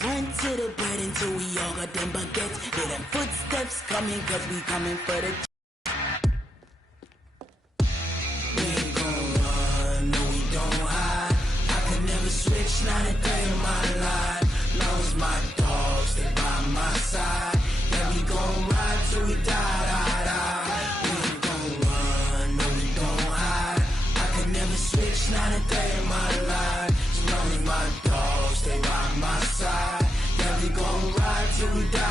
Run to the bread until we all got them baguettes. Hear them footsteps coming, cause we coming for the we ain't gon' run, no we don't hide. I could never switch, not a day in my life. Long as my dogs stay by my side. Yeah, we gon' ride till we die. We ain't gon' run, no we don't hide. I could never switch, not a day in my life. As long as my dogs stay by my side. Yeah, we gon' ride till we die.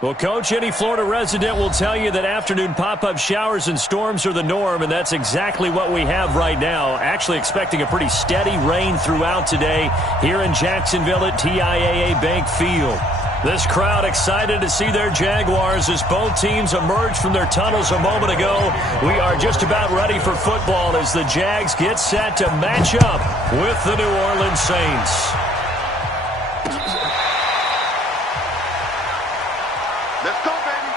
Well, Coach, any Florida resident will tell you that afternoon pop-up showers and storms are the norm, and that's exactly what we have right now. Actually expecting a pretty steady rain throughout today here in Jacksonville at TIAA Bank Field. This crowd excited to see their Jaguars as both teams emerged from their tunnels a moment ago. We are just about ready for football as the Jags get set to match up with the New Orleans Saints. Let's go, baby.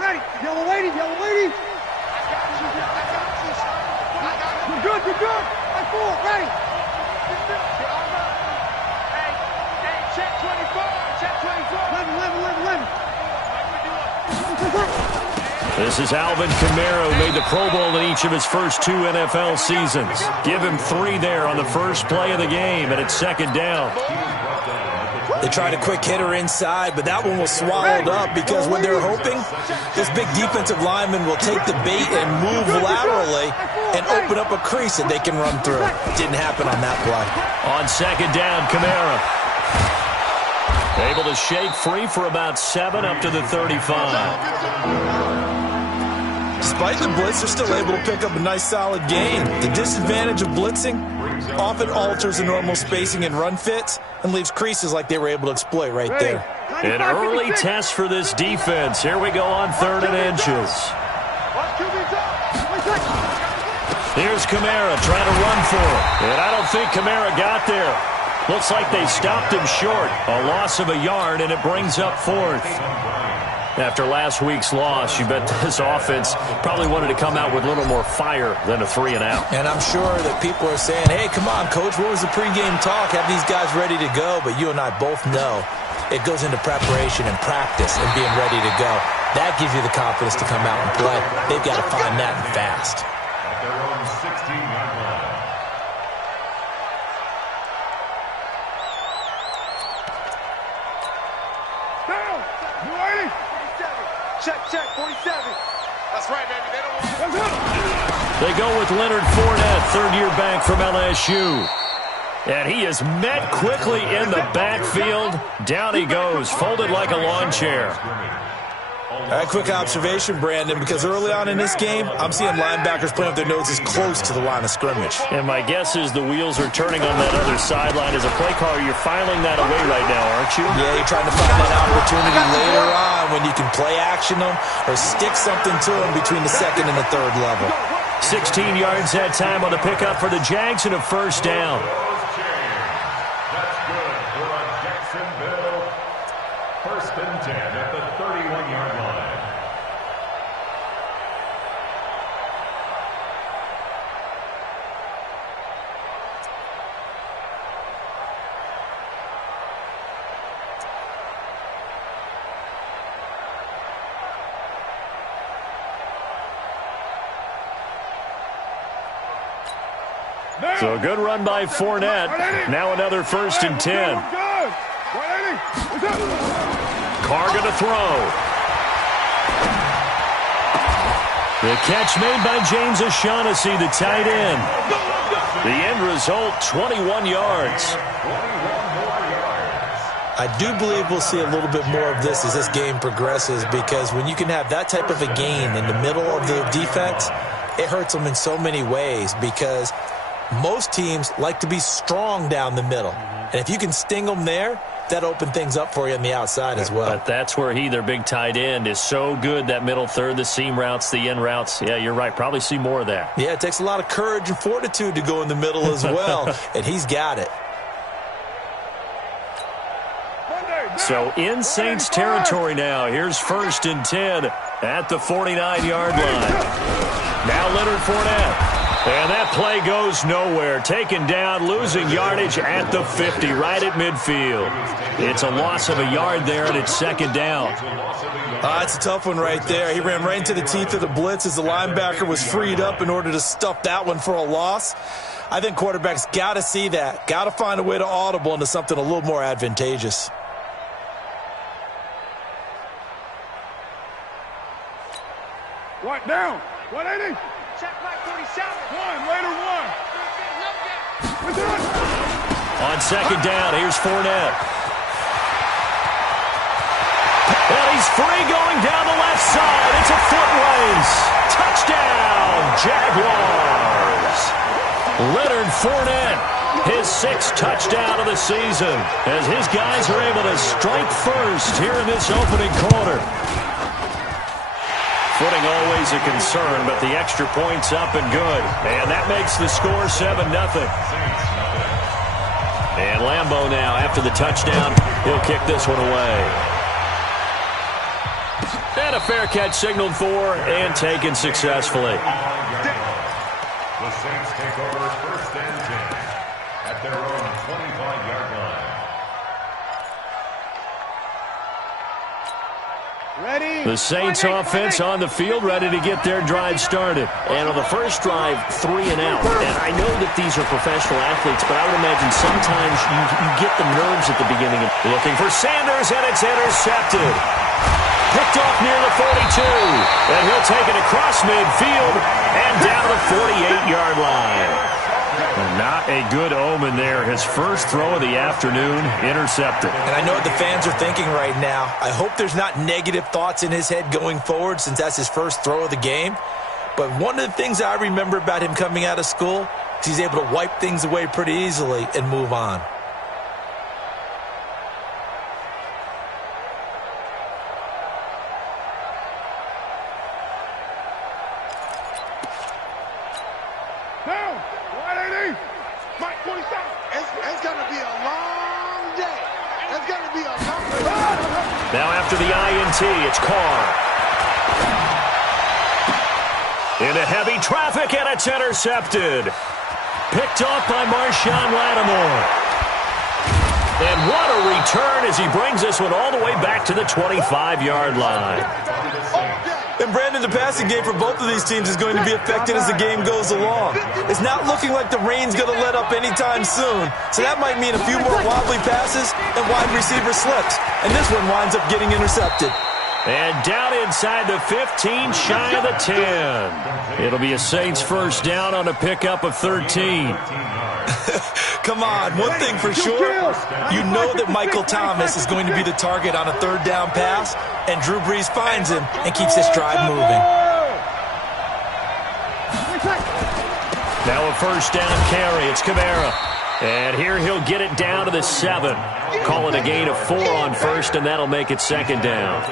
Ready, yellow lady, yellow lady. You're good. I fool, ready. Hey, check 24, 11. This is Alvin Kamara, who made the Pro Bowl in each of his first 2 NFL seasons. Give him 3 there on the first play of the game, and it's second down. They tried a quick hitter inside, but that one was swallowed up because what they're hoping, this big defensive lineman will take the bait and move laterally and open up a crease that they can run through. Didn't happen on that play. On second down, Kamara able to shake free for about 7 up to the 35. Despite the blitz, they're still able to pick up a nice solid gain. The disadvantage of blitzing often alters the normal spacing and run fits and leaves creases like they were able to exploit right there. An early test for this defense. Here we go on 3rd and inches. Here's Kamara trying to run for it. And I don't think Kamara got there. Looks like they stopped him short. A loss of a yard, and it brings up 4th. After last week's loss, you bet this offense probably wanted to come out with a little more fire than a 3 and out. And I'm sure that people are saying, hey, come on, Coach, what was the pregame talk? Have these guys ready to go? But you and I both know it goes into preparation and practice and being ready to go. That gives you the confidence to come out and play. They've got to find that and fast. At their own 16-yard line. Down, you ready? Check, 47. That's right, baby. They don't want They go with Leonard Fournette, 3rd-year back from LSU. And he is met quickly in the backfield. Down he goes, folded like a lawn chair. A quick observation, Brandon, because early on in this game, I'm seeing linebackers putting up their noses close to the line of scrimmage. And my guess is the wheels are turning on that other sideline. As a play caller, you're filing that away right now, aren't you? Yeah, you're trying to find that opportunity later on when you can play action them or stick something to them between the 2nd and the 3rd level. 16 yards that time on the pickup for the Jags and a 1st down. That's good for a Jacksonville 1st and 10 at the 31-yard line. So a good run by Fournette. Now another 1st and 10. Carr going to throw. The catch made by James O'Shaughnessy, the tight end. The end result, 21 yards. I do believe we'll see a little bit more of this as this game progresses, because when you can have that type of a gain in the middle of the defense, it hurts them in so many ways, because Most teams like to be strong down the middle. And if you can sting them there, that opens things up for you on the outside as well. But that's where their big tight end, is so good, that middle third, the seam routes, the in routes. Yeah, you're right. Probably see more of that. Yeah, it takes a lot of courage and fortitude to go in the middle as well, and he's got it. So in Saints territory now. Here's 1st and 10 at the 49-yard line. Now Leonard Fournette. And that play goes nowhere. Taken down, losing yardage at the 50, right at midfield. It's a loss of a yard there, and it's 2nd down. It's a tough one right there. He ran right into the teeth of the blitz as the linebacker was freed up in order to stuff that one for a loss. I think quarterbacks got to see that. Got to find a way to audible into something a little more advantageous. What down? 180. Check back 47. Later one. We're done. On 2nd down, here's Fournette. And he's free going down the left side. It's a foot race. Touchdown, Jaguars. Leonard Fournette, his 6th touchdown of the season, as his guys are able to strike first here in this opening quarter. Footing always a concern, but the extra point's up and good. And that makes the score 7-0. And Lambeau now, after the touchdown, he'll kick this one away. And a fair catch signaled for and taken successfully. The Saints take over 1st and 10 at their own 25-yard line. Ready. The Saints offense on the field, ready to get their drive started. And on the first drive, 3 and out. And I know that these are professional athletes, but I would imagine sometimes you get the nerves at the beginning. Looking for Sanders, and it's intercepted. Picked off near the 42. And he'll take it across midfield and down to the 48-yard line. Not a good omen there. His first throw of the afternoon, intercepted. And I know what the fans are thinking right now. I hope there's not negative thoughts in his head going forward, since that's his first throw of the game. But one of the things I remember about him coming out of school is he's able to wipe things away pretty easily and move on. Down. 180. Mike 47. It's going to be a long day. It's going to be a long day. Now after the INT, it's Carr. Into heavy traffic, and it's intercepted. Picked off by Marshawn Lattimore. And what a return as he brings this one all the way back to the 25-yard line. And Brandon, the passing game for both of these teams is going to be affected as the game goes along. It's not looking like the rain's going to let up anytime soon, so that might mean a few more wobbly passes and wide receiver slips. And this one winds up getting intercepted. And down inside the 15, shy of the 10. It'll be a Saints first down on a pickup of 13. Come on, one thing for sure, you know that Michael Thomas is going to be the target on a 3rd down pass, and Drew Brees finds him and keeps this drive moving. Now a first down carry, it's Kamara. And here he'll get it down to the 7. Call it a gain of 4 on first, and that'll make it 2nd down.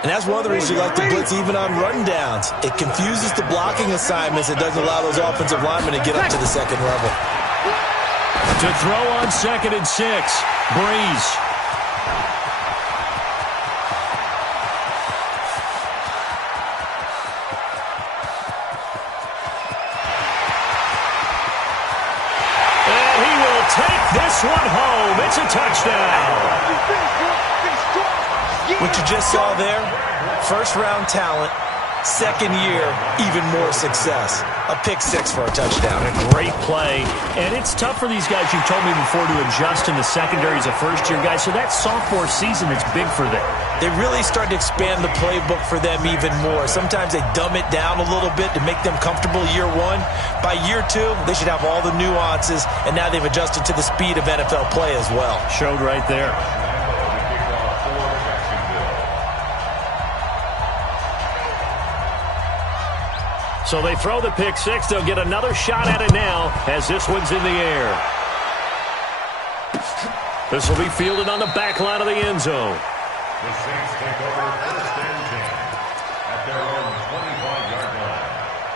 And that's one of the reasons you like to blitz even on rundowns. It confuses the blocking assignments. It doesn't allow those offensive linemen to get up to the 2nd level. To throw on 2nd and 6, Brees. And he will take this one home. It's a touchdown. What you just saw there, first-round talent, 2nd year, even more success. A pick 6 for a touchdown. A great play. And it's tough for these guys, you've told me before, to adjust in the secondary as a first-year guy. So that sophomore season is big for them. They really start to expand the playbook for them even more. Sometimes they dumb it down a little bit to make them comfortable year 1. By year 2, they should have all the nuances, and now they've adjusted to the speed of NFL play as well. Showed right there. So they throw the pick six. They'll get another shot at it now as this one's in the air. This will be fielded on the back line of the end zone. The Saints take over 1st and 10 at their own 25-yard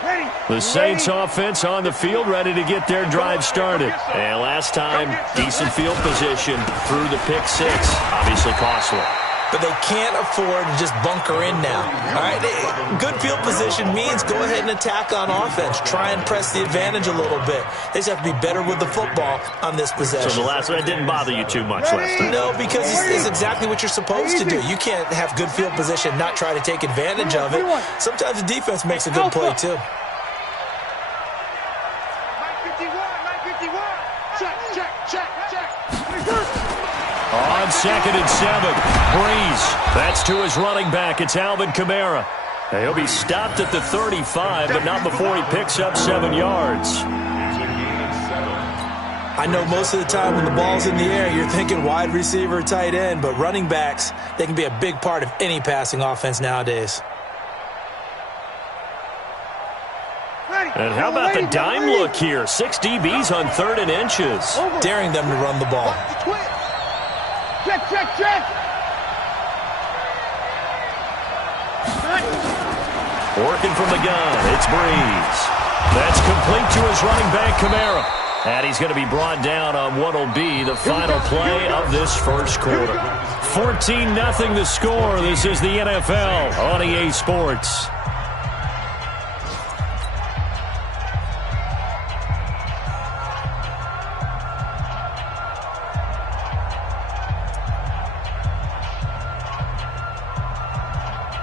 line. The Saints offense on the field, ready to get their drive started. And last time, decent field position through the pick six. Obviously costly. But they can't afford to just bunker in now. All right, good field position means go ahead and attack on offense. Try and press the advantage a little bit. They just have to be better with the football on this possession. So the last one didn't bother you too much last time? No, because it's exactly what you're supposed to do. You can't have good field position and not try to take advantage of it. Sometimes the defense makes a good play, too. On 2nd and 7, Breeze. That's to his running back. It's Alvin Kamara. He'll be stopped at the 35, but not before he picks up 7 yards. It's a gain of 7. I know most of the time when the ball's in the air, you're thinking wide receiver, tight end, but running backs, they can be a big part of any passing offense nowadays. And how about the dime look here? 6 DBs on 3rd and inches. Daring them to run the ball. Check, check, check. Working from the gun, it's Breeze. That's complete to his running back, Kamara. And he's going to be brought down on what will be the final play of this first quarter. 14-0 the score. This is the NFL on EA Sports.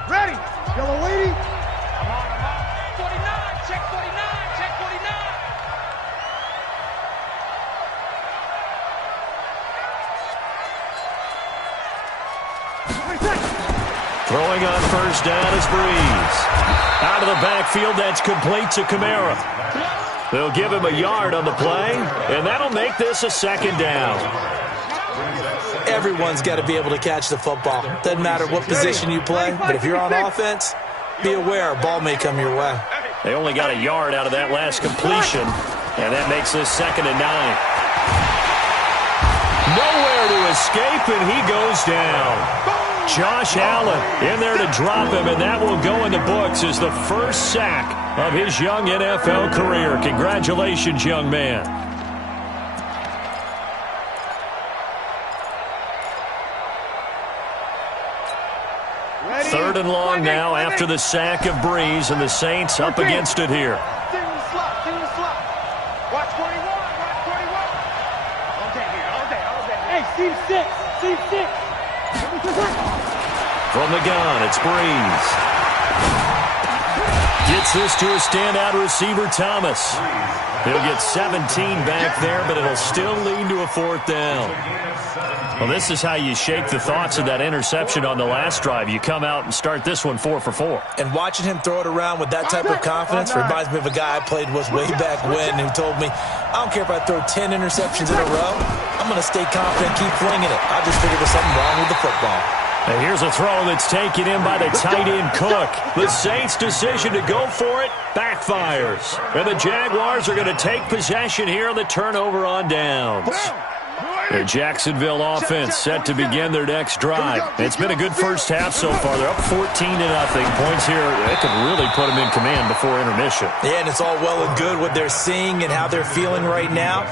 Ready. Yellow lady. I'm on. 49. Check 49. Check 49. Throwing on first down is Breeze. Out of the backfield, that's complete to Kamara. They'll give him a yard on the play, and that'll make this a 2nd down. Everyone's got to be able to catch the football. Doesn't matter what position you play, but if you're on offense, be aware a ball may come your way. They only got a yard out of that last completion, and that makes this 2nd and 9. Nowhere to escape, and he goes down. Josh Allen in there to drop him, and that will go in the books as the first sack of his young NFL career. Congratulations, young man. Ready. 3rd and long now after the sack of Breeze, and the Saints up against it here. Stay in the slot. Stay in the slot. Watch 41. Watch 41. All day here. All day. All day. Hey, Steve 6. Steve 6. From the gun, it's Breeze. Gets this to a standout receiver, Thomas. He'll get 17 back there, but it'll still lead to a 4th down. Well, this is how you shake the thoughts of that interception on the last drive. You come out and start this one 4 for 4. And watching him throw it around with that type of confidence reminds me of a guy I played with way back when who told me, I don't care if I throw 10 interceptions in a row. I'm going to stay confident and keep flinging it. I just figured there's something wrong with the football. And here's a throw that's taken in by the tight end Cook. The Saints' decision to go for it backfires. And the Jaguars are going to take possession here on the turnover on downs. The Jacksonville offense set to begin their next drive. It's been a good first half so far. They're up 14-0. Points here, they could really put them in command before intermission. Yeah, and it's all well and good what they're seeing and how they're feeling right now.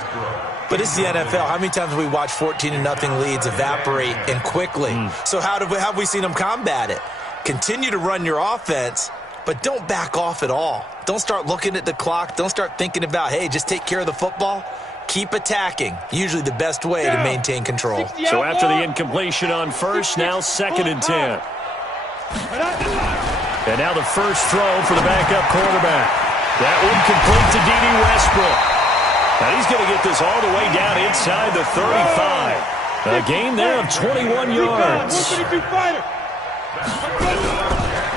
But it's the NFL. How many times have we watched 14-0 leads evaporate and quickly? So how have we seen them combat it? Continue to run your offense, but don't back off at all. Don't start looking at the clock. Don't start thinking about, hey, just take care of the football. Keep attacking. Usually the best way to maintain control. So after the incompletion on first, now 2nd and 10. And now the first throw for the backup quarterback. That one complete to D.D. Westbrook. And he's going to get this all the way down inside the 35. A gain there of 21 yards.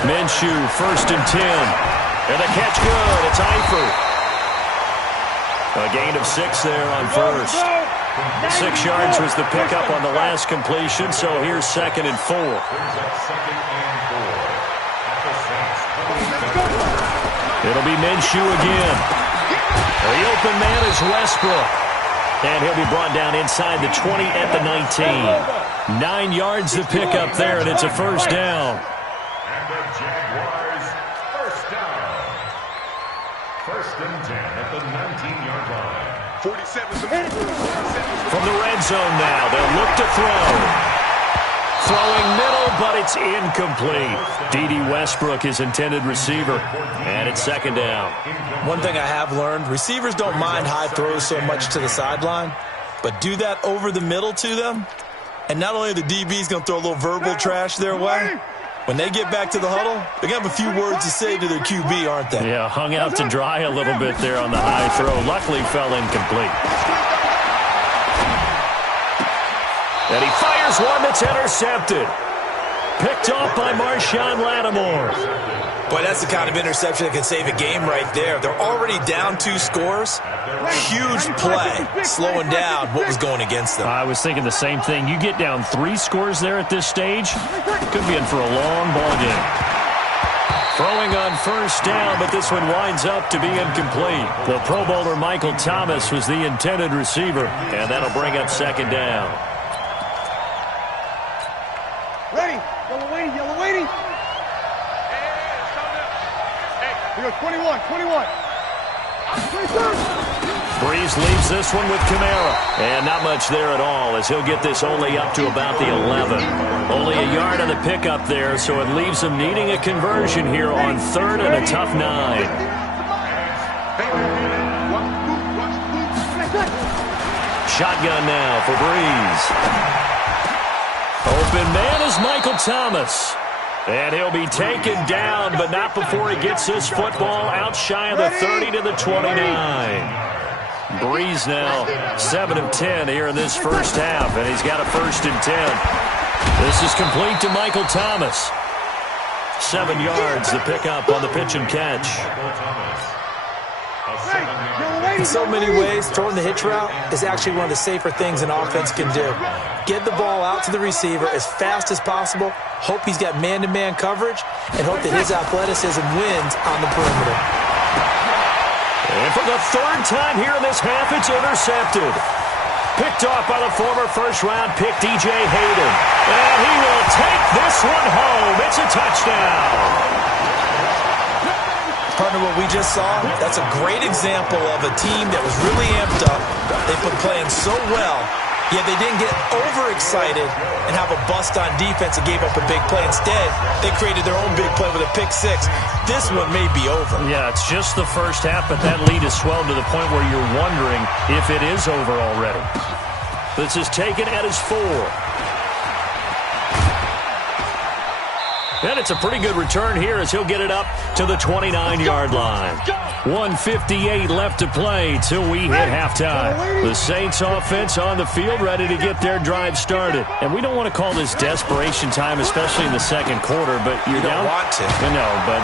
Minshew, 1st and 10. And the catch good. It's Eifert. A gain of 6 there on first. 6 yards was the pickup on the last completion, so here's 2nd and 4. It'll be Minshew again. The open man is Westbrook. And he'll be brought down inside the 20 at the 19. 9 yards to pick up there, and it's a first down. And the Jaguars, first down. First and 10 at the 19-yard line. 47. From the red zone now, they'll look to throw. Throwing middle, but it's incomplete. D.D. Westbrook, his intended receiver. And it's second down. One thing I have learned, receivers don't mind high throws so much to the sideline, but do that over the middle to them, and not only are the DBs going to throw a little verbal trash their way, when they get back to the huddle, they're going to have a few words to say to their QB, aren't they? Yeah, hung out to dry a little bit there on the high throw. Luckily fell incomplete. And he fires one that's intercepted. Picked off by Marshawn Lattimore. Boy, that's the kind of interception that can save a game right there. They're already down 2 scores. Huge play, slowing down what was going against them. I was thinking the same thing. You get down 3 scores there at this stage, could be in for a long ball game. Throwing on first down, but this one winds up to be incomplete. The Pro Bowler Michael Thomas was the intended receiver, and that'll bring up second down. Ready. Yellow waiting. Yellow waiting. We go 21. 21. 22. Breeze leaves this one with Kamara. And not much there at all, as he'll get this only up to about the 11. Only a yard on the pickup there, so it leaves him needing a conversion here on 3rd and a tough 9. Shotgun now for Breeze. Open man is Michael Thomas. And he'll be taken down, but not before he gets this football out shy of the 30 to the 29. Breeze now 7 of 10 here in this first half, and he's got a 1st and 10. This is complete to Michael Thomas. 7 yards to pick up on the pitch and catch. In so many ways, throwing the hitch route is actually one of the safer things an offense can do. Get the ball out to the receiver as fast as possible, hope he's got man-to-man coverage, and hope that his athleticism wins on the perimeter. And for the 3rd time here in this half, it's intercepted. Picked off by the former first-round pick, D.J. Hayden. And he will take this one home. It's a touchdown. Partner, what we just saw, that's a great example of a team that was really amped up. They've been playing so well, yet they didn't get overexcited and have a bust on defense and gave up a big play. Instead, they created their own big play with a pick 6. This one may be over. Yeah, it's just the first half, but that lead has swelled to the point where you're wondering if it is over already. This is taken at his 4. And it's a pretty good return here as he'll get it up to the 29-yard line. 1:58 left to play till we hit halftime. The Saints offense on the field ready to get their drive started. And we don't want to call this desperation time, especially in the second quarter, but you're down. You don't want to. No, but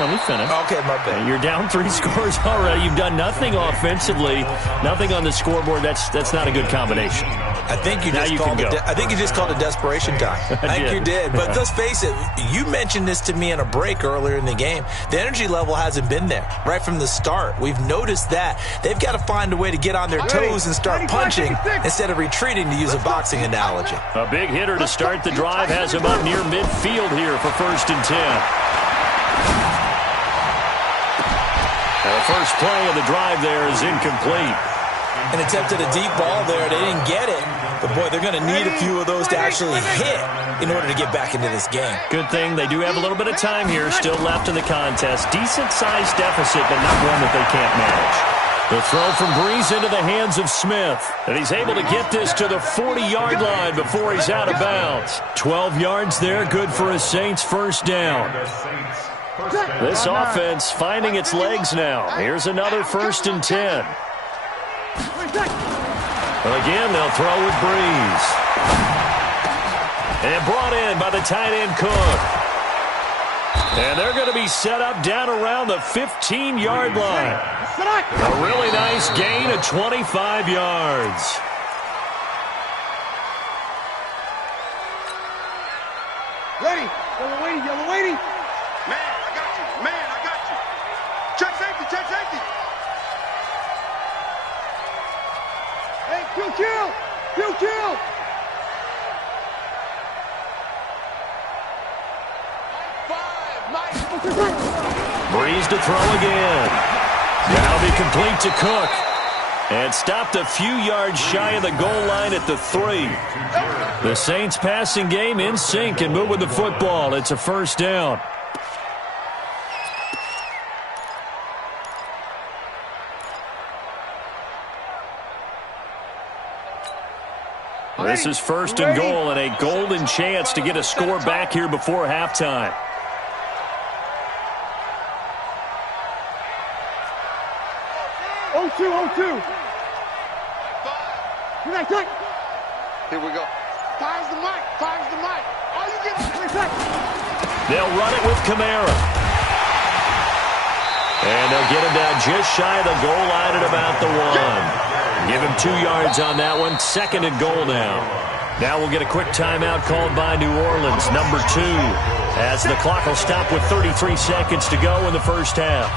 let me finish. Okay, my bad. You're down 3 scores already. You've done nothing offensively, nothing on the scoreboard. That's not a good combination. I think you just called it desperation time. I think you did. But let's face it, you mentioned this to me in a break earlier in the game. The energy level hasn't been there right from the start. We've noticed that. They've got to find a way to get on their toes and start punching instead of retreating, to use a boxing analogy. A big hitter to start the drive has him up near midfield here for 1st and 10. Now the first play of the drive there is incomplete. An attempt at a deep ball there. They didn't get it. But, boy, they're going to need a few of those to actually hit in order to get back into this game. Good thing they do have a little bit of time here still left in the contest. Decent-sized deficit, but not one that they can't manage. The throw from Breeze into the hands of Smith. And he's able to get this to the 40-yard line before he's out of bounds. 12 yards there, good for a Saints first down. This offense finding its legs now. Here's another 1st and 10. Well, again, they'll throw with Breeze. And brought in by the tight end Cook. And they're going to be set up down around the 15-yard line. A really nice gain of 25 yards. Ready. Yellow waiting. Yellow waiting. Man, I got you. Man, I got you. kill! You kill! Breeze to throw again. That'll be complete to Cook. And stopped a few yards shy of the goal line at the 3. The Saints passing game in sync and moving the football. It's a first down. This is first and goal and a golden chance to get a score back here before halftime. Here we go. Fires the mic. Fires the mic. All you get is 3 seconds. They'll run it with Kamara. And they'll get him down just shy of the goal line at about the 1. Give him 2 yards on that one. Second and goal now. Now we'll get a quick timeout called by New Orleans, number 2, as the clock will stop with 33 seconds to go in the first half.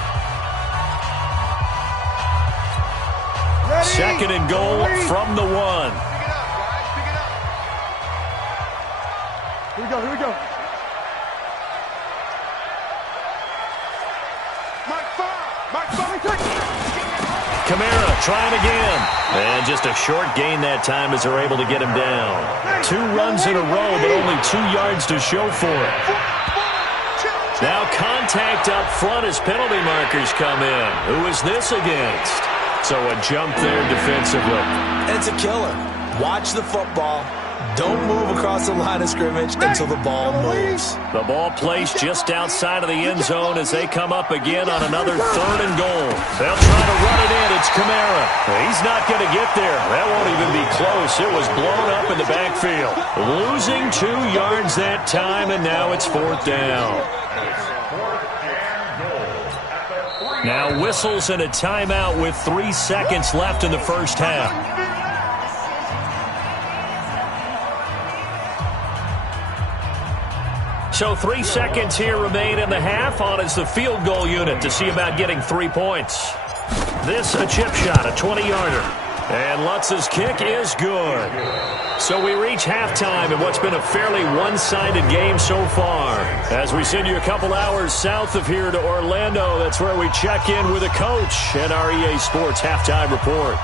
Second and goal from the 1. Pick it up, guys. Pick it up. Here we go. Mike, Kamara trying again. And just a short gain that time as they're able to get him down. 2 runs in a row, but only 2 yards to show for it. Now contact up front as penalty markers come in. Who is this against? So a jump there defensively. And it's a killer. Watch the football. Don't move across the line of scrimmage until the ball moves. The ball placed just outside of the end zone as they come up again on another third and goal. They'll try to run it in. It's Kamara. He's not going to get there. That won't even be close. It was blown up in the backfield. Losing 2 yards that time, and now it's 4th down. Now whistles and a timeout with 3 seconds left in the first half. So 3 seconds here remain in the half. On is the field goal unit to see about getting 3 points. This a chip shot, a 20-yarder. And Lutz's kick is good. So we reach halftime in what's been a fairly one-sided game so far. As we send you a couple hours south of here to Orlando, that's where we check in with a coach and our EA Sports Halftime Report.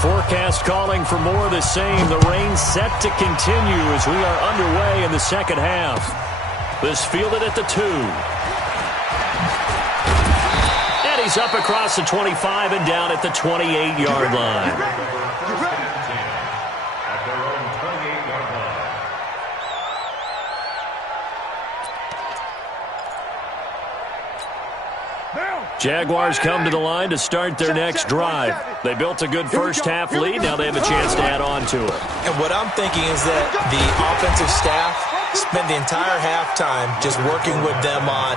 Forecast calling for more of the same. The rain set to continue as we are underway in the second half. This fielded at the 2. And he's up across the 25 and down at the 28-yard line. At their own 28-yard line. Jaguars come to the line to start their next drive. They built a good first half lead. Now they have a chance to add on to it. And what I'm thinking is that the offensive staff spent the entire halftime just working with them on,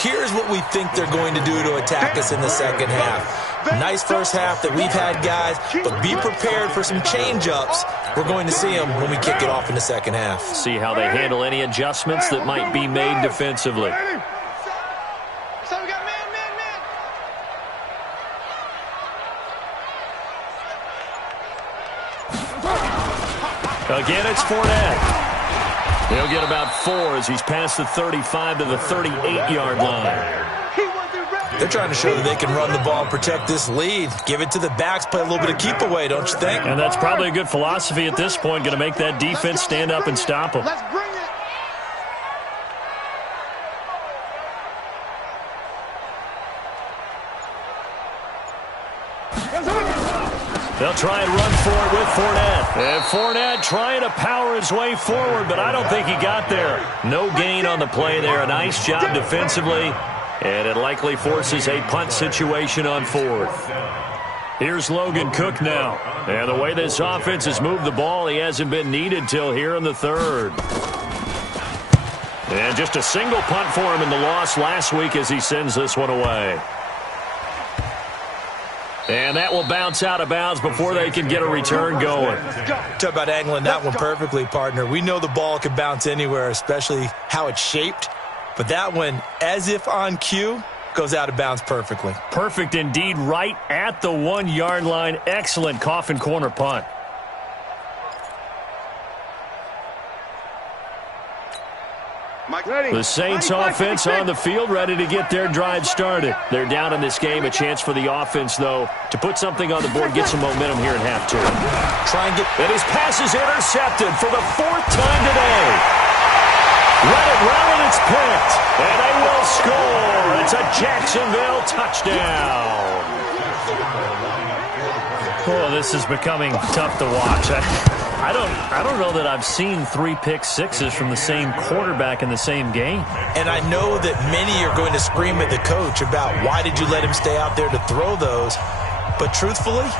here's what we think they're going to do to attack us in the second half. Nice first half that we've had, guys, but be prepared for some change-ups. We're going to see them when we kick it off in the second half. See how they handle any adjustments that might be made defensively. Again, it's Fournette. He'll get about 4 as he's past the 35 to the 38-yard line. They're trying to show that they can run the ball and protect this lead. Give it to the backs, play a little bit of keep away, don't you think? And that's probably a good philosophy at this point, going to make that defense stand up and stop them. Let's bring it. They'll try and run for it with Fournette. And Fournette trying to power his way forward, but I don't think he got there. No gain on the play there. A nice job defensively, and it likely forces a punt situation on 4th. Here's Logan Cook now. And the way this offense has moved the ball, he hasn't been needed till here in the 3rd. And just a single punt for him in the loss last week as he sends this one away. And that will bounce out of bounds before they can get a return going. Talk about angling that one perfectly, partner. We know the ball can bounce anywhere, especially how it's shaped. But that one, as if on cue, goes out of bounds perfectly. Perfect indeed, right at the 1 yard line. Excellent coffin corner punt. The Saints offense on the field, ready to get their drive started. They're down in this game. A chance for the offense, though, to put something on the board, get some momentum here in half two. And his pass is intercepted for the 4th time today. Let it roll and it's picked. And they will score. It's a Jacksonville touchdown. Oh, this is becoming tough to watch. I don't know that I've seen 3 pick sixes from the same quarterback in the same game. And I know that many are going to scream at the coach about why did you let him stay out there to throw those. But truthfully,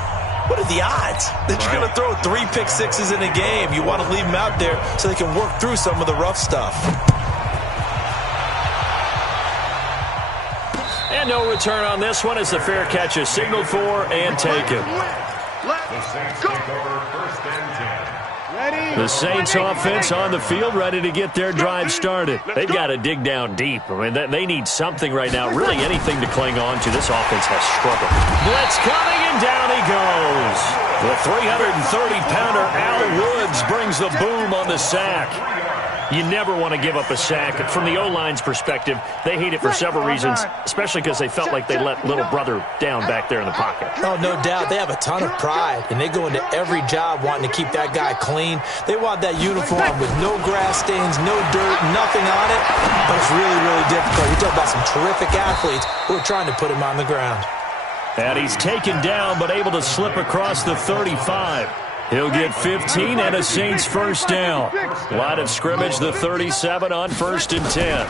what are the odds that you're going to throw 3 pick sixes in a game? You want to leave them out there so they can work through some of the rough stuff. And no return on this one as the fair catch is signaled for and taken. The Saints offense on the field, ready to get their drive started. They've got to dig down deep. I mean, they need something right now, really anything to cling on to. This offense has struggled. Blitz coming, and down he goes. The 330-pounder Al Woods brings the boom on the sack. You never want to give up a sack. From the O-line's perspective, they hate it for several reasons, especially because they felt like they let little brother down back there in the pocket. Oh, no doubt. They have a ton of pride, and they go into every job wanting to keep that guy clean. They want that uniform with no grass stains, no dirt, nothing on it, but it's really, really difficult. You're talking about some terrific athletes who are trying to put him on the ground. And he's taken down, but able to slip across the 35. He'll get 15 and a Saints first down. Line of scrimmage, the 37 on 1st and 10.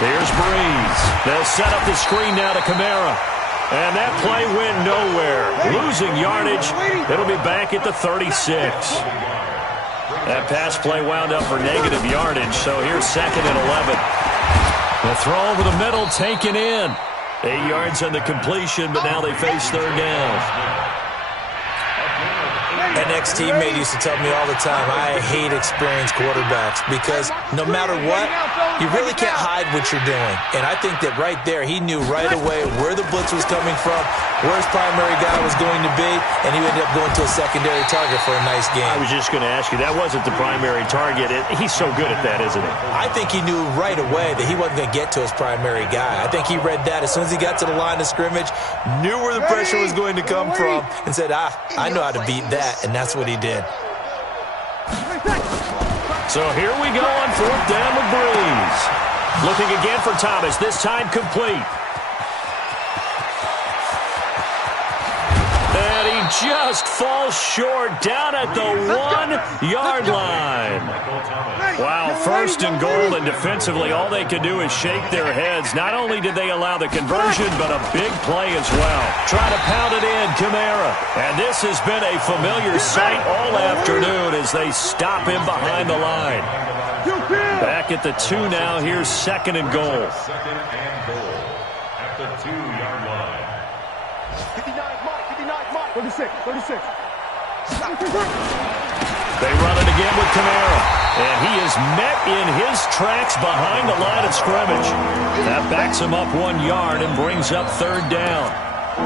Here's Breeze. They'll set up the screen now to Kamara. And that play went nowhere. Losing yardage. It'll be back at the 36. That pass play wound up for negative yardage, so here's 2nd and 11. The throw over the middle taken in. 8 yards on the completion, but now they face 3rd down. An ex-teammate used to tell me all the time, I hate experienced quarterbacks because no matter what, you really can't hide what you're doing. And I think that right there, he knew right away where the blitz was coming from, where his primary guy was going to be, and he ended up going to a secondary target for a nice game. I was just going to ask you, that wasn't the primary target. He's so good at that, isn't he? I think he knew right away that he wasn't going to get to his primary guy. I think he read that as soon as he got to the line of scrimmage, knew where the pressure was going to come from, and said, I know how to beat that. And that's what he did. So here we go on 4th down with Breeze. Looking again for Thomas, this time complete. And he just falls short down at the 1 yard line. Wow, 1st and goal, and defensively all they can do is shake their heads. Not only did they allow the conversion, but a big play as well. Try to pound it in, Kamara. And this has been a familiar sight all afternoon as they stop him behind the line. Back at the 2 now, here's 2nd and goal. 2nd and goal at the 2-yard line. 36. They run it again with Kamara. And he is met in his tracks behind the line of scrimmage. That backs him up 1 yard and brings up 3rd down.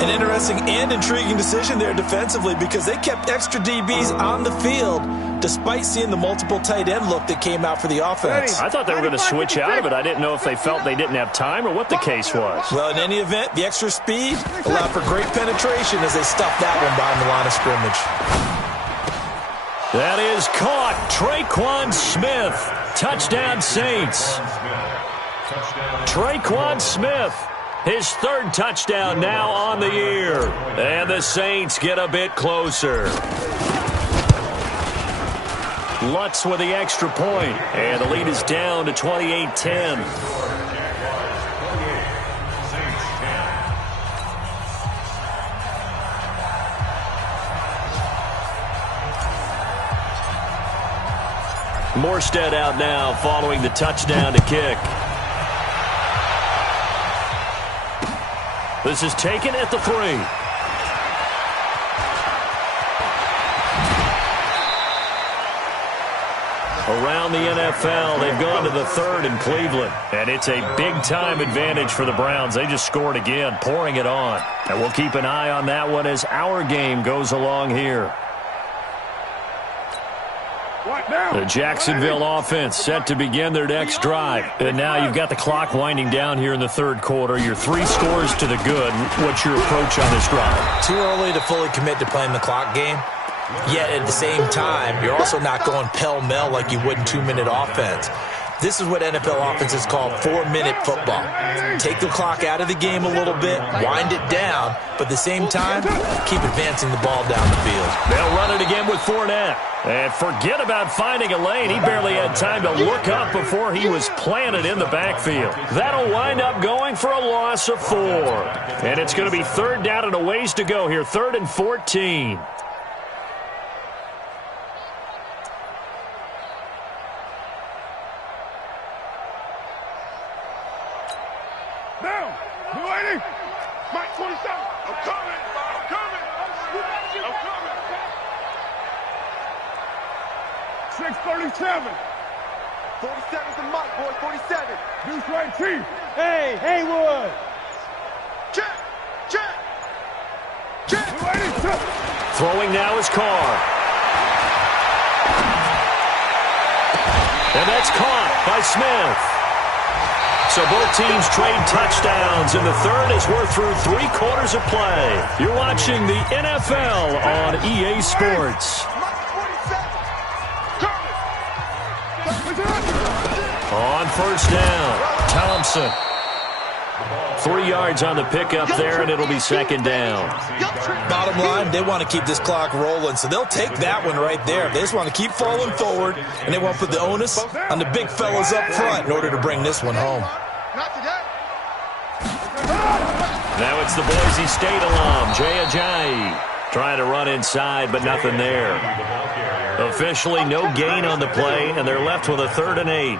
An interesting and intriguing decision there defensively because they kept extra DBs on the field despite seeing the multiple tight end look that came out for the offense. I thought they were going to switch out of it. I didn't know if they felt they didn't have time or what the case was. Well, in any event, the extra speed allowed for great penetration as they stuffed that one behind the line of scrimmage. That is caught. Traquan Smith. Touchdown Saints. Traquan Smith. His 3rd touchdown now on the year. And the Saints get a bit closer. Lutz with the extra point. And the lead is down to 28-10. Morstead out now following the touchdown to kick. This is taken at the 3. Around around the NFL. They've gone to the third in Cleveland. And it's a big-time advantage for the Browns. They just scored again, pouring it on. And we'll keep an eye on that one as our game goes along here. The Jacksonville offense set to begin their next drive. And now you've got the clock winding down here in the third quarter. You're 3 scores to the good. What's your approach on this drive? Too early to fully commit to playing the clock game. Yet at the same time, you're also not going pell-mell like you would in 2-minute offense. This is what NFL offenses call 4-minute football. Take the clock out of the game a little bit, wind it down, but at the same time, keep advancing the ball down the field. They'll run it again with Fournette. And forget about finding a lane. He barely had time to look up before he was planted in the backfield. That'll wind up going for a loss of 4. And it's going to be third down and a ways to go here, 3rd and 14. Down. 280. Mike 27. I'm coming. 637. 47's the Mike, boy. 47. Deuce right, Chief. Hey, Haywood. Check. 282. Throwing now is Carr. And that's caught by Smith. So both teams trade touchdowns in the third as we're through 3 quarters of play. You're watching the NFL on EA Sports. On first down, Thompson. 3 yards on the pickup there, and it'll be 2nd down. Bottom line, they want to keep this clock rolling, so they'll take that one right there. They just want to keep falling forward, and they want to put the onus on the big fellas up front in order to bring this one home. Not today. Now it's the Boise State alum, Jay Ajayi, trying to run inside, but nothing there. Officially no gain on the play, and they're left with a 3rd and 8.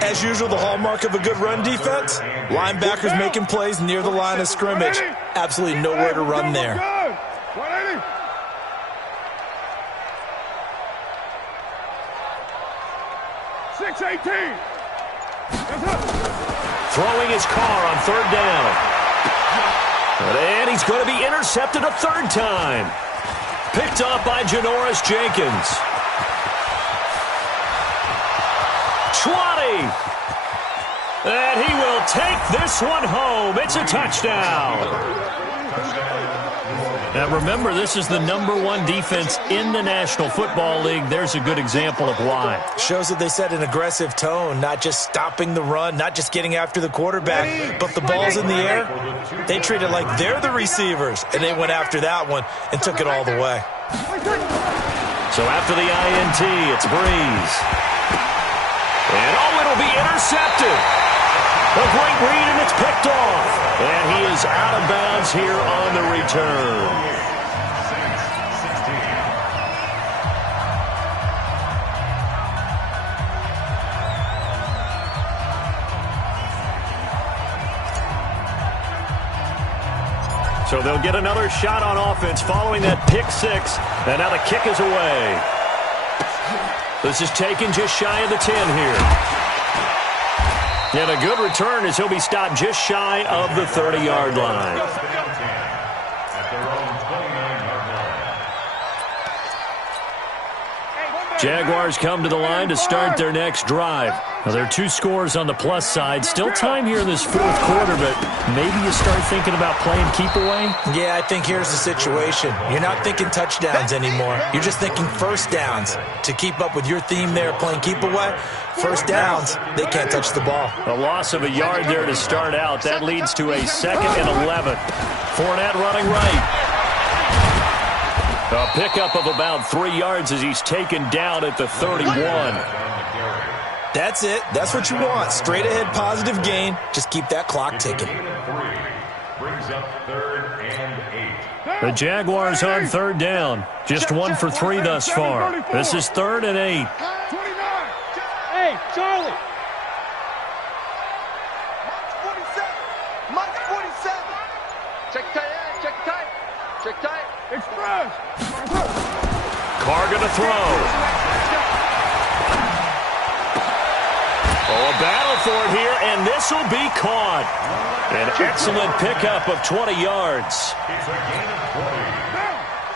As usual, the hallmark of a good run defense, linebackers making plays near the line of scrimmage. Absolutely nowhere to run there. 180. $618. Throwing his Carr on 3rd down. And he's going to be intercepted a 3rd time. Picked up by Janoris Jenkins. 20. And he will take this one home. It's a touchdown. Now remember, this is the #1 defense in the National Football League. There's a good example of why. Shows that they set an aggressive tone, not just stopping the run, not just getting after the quarterback, but the ball's in the air. They treat it like they're the receivers, and they went after that one and took it all the way. So after the INT, it's Breeze. And it'll be intercepted. A great read, and it's picked off. And he is out of bounds here on the return. So they'll get another shot on offense following that pick 6. And now the kick is away. This is taken just shy of the 10 here. And a good return as he'll be stopped just shy of the 30-yard line. Jaguars come to the line to start their next drive. Now, there are 2 scores on the plus side. Still time here in this 4th quarter, but maybe you start thinking about playing keep away? Yeah, I think here's the situation. You're not thinking touchdowns anymore. You're just thinking first downs. To keep up with your theme there, playing keep away, first downs, they can't touch the ball. A loss of a yard there to start out. That leads to a 2nd and 11. Fournette running right. A pickup of about 3 yards as he's taken down at the 31. That's it. That's what you want. Straight ahead positive gain. Just keep that clock ticking. Brings up 3rd and 8. The Jaguars on 3rd down. Just 1 for 3 thus far. This is 3rd and 8. 29. Hey, Charlie. Mike 47. Check tight end. Check tight. Check tight. Express. Carr going to throw. Oh, a battle for it here, and this will be caught. An excellent pickup of 20 yards. It's a gain of 20.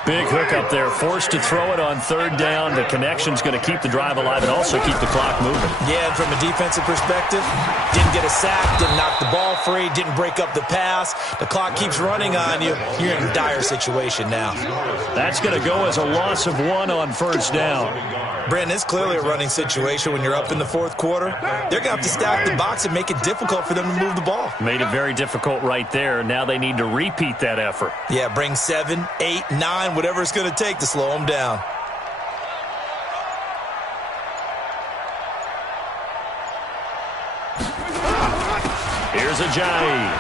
Big hookup there, forced to throw it on third down. The connection's going to keep the drive alive and also keep the clock moving. Yeah, and from a defensive perspective, didn't get a sack, didn't knock the ball free, didn't break up the pass. The clock keeps running on you. You're in a dire situation now. That's going to go as a loss of 1 on first down. Brandon, it's clearly a running situation when you're up in the fourth quarter. They're going to have to stack the box and make it difficult for them to move the ball. Made it very difficult right there. Now they need to repeat that effort. Yeah, bring 7, 8, 9, whatever it's going to take to slow them down. Here's Ajayi.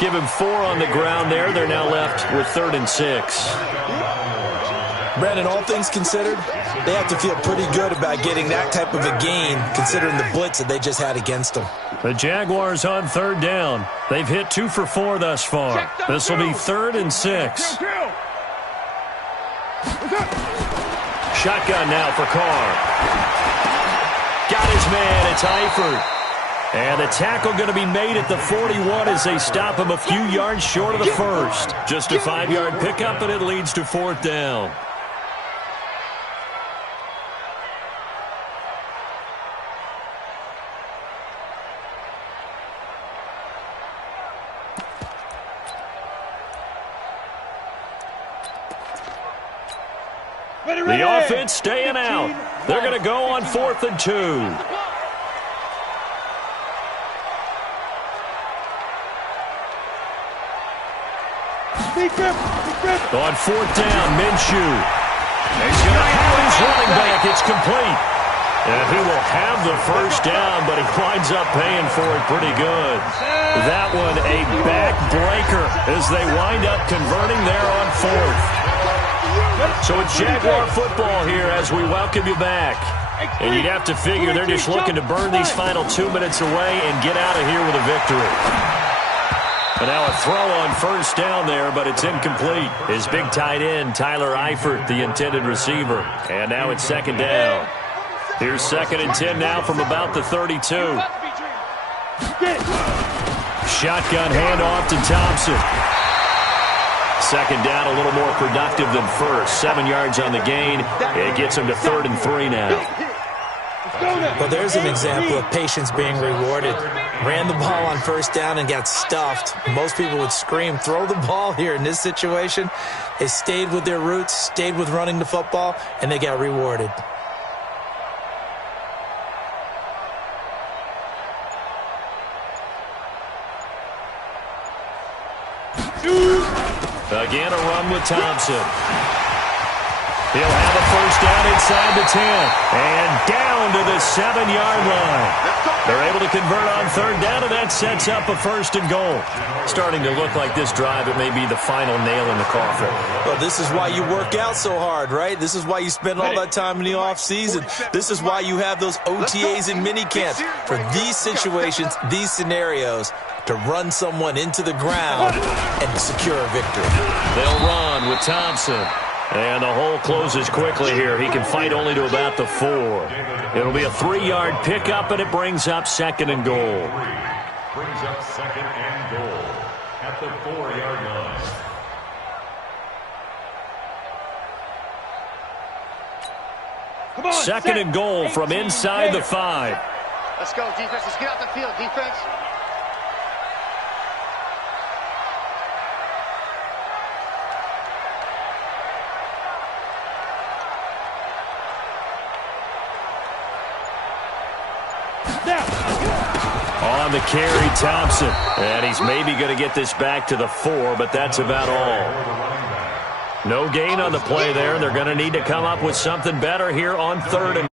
Give him 4 on the ground there. They're now left with 3rd and 6. Brandon, all things considered, they have to feel pretty good about getting that type of a gain, considering the blitz that they just had against them. The Jaguars on 3rd down. They've hit 2 for 4 thus far. This will be 3rd and 6. Shotgun now for Carr. Got his man. It's Eifert. And the tackle going to be made at the 41 as they stop him a few yards short of the first. Just a 5-yard pickup, and it leads to 4th down. The offense staying out. They're going to go on 4th and 2. On 4th down, Minshew. He's going to have his running back. It's complete. And he will have the first down, but he winds up paying for it pretty good. That one a backbreaker as they wind up converting there on 4th. So it's Jaguar football here as we welcome you back. And you'd have to figure they're just looking to burn these final 2 minutes away and get out of here with a victory. And now a throw on first down there, but it's incomplete. His big tight end, Tyler Eifert, the intended receiver. And now it's 2nd down. Here's 2nd and 10 now from about the 32. Shotgun handoff to Thompson. 2nd down, a little more productive than first. 7 yards on the gain. It gets him to 3rd and 3 now. Well, there's an example of patience being rewarded. Ran the ball on first down and got stuffed. Most people would scream, throw the ball here. In this situation, they stayed with their roots, stayed with running the football, and they got rewarded. Again, a run with Thompson. He'll have a first down inside the 10. And down to the 7-yard line. They're able to convert on 3rd down, and that sets up a 1st and goal. Starting to look like this drive, it may be the final nail in the coffin. Well, this is why you work out so hard, right? This is why you spend all that time in the offseason. This is why you have those OTAs and minicamps. For these situations, these scenarios, to run someone into the ground and secure a victory. They'll run with Thompson. And the hole closes quickly here. He can fight only to about the 4. It'll be a 3-yard pickup, and it brings up 2nd and goal. Brings up 2nd and goal at the 4-yard line. Come on, 2nd and goal from inside the 5. Let's go, defense. Let's get out the field, defense. On the carry, Thompson. And he's maybe going to get this back to the 4, but that's about all. No gain on the play there. They're going to need to come up with something better here on 3rd and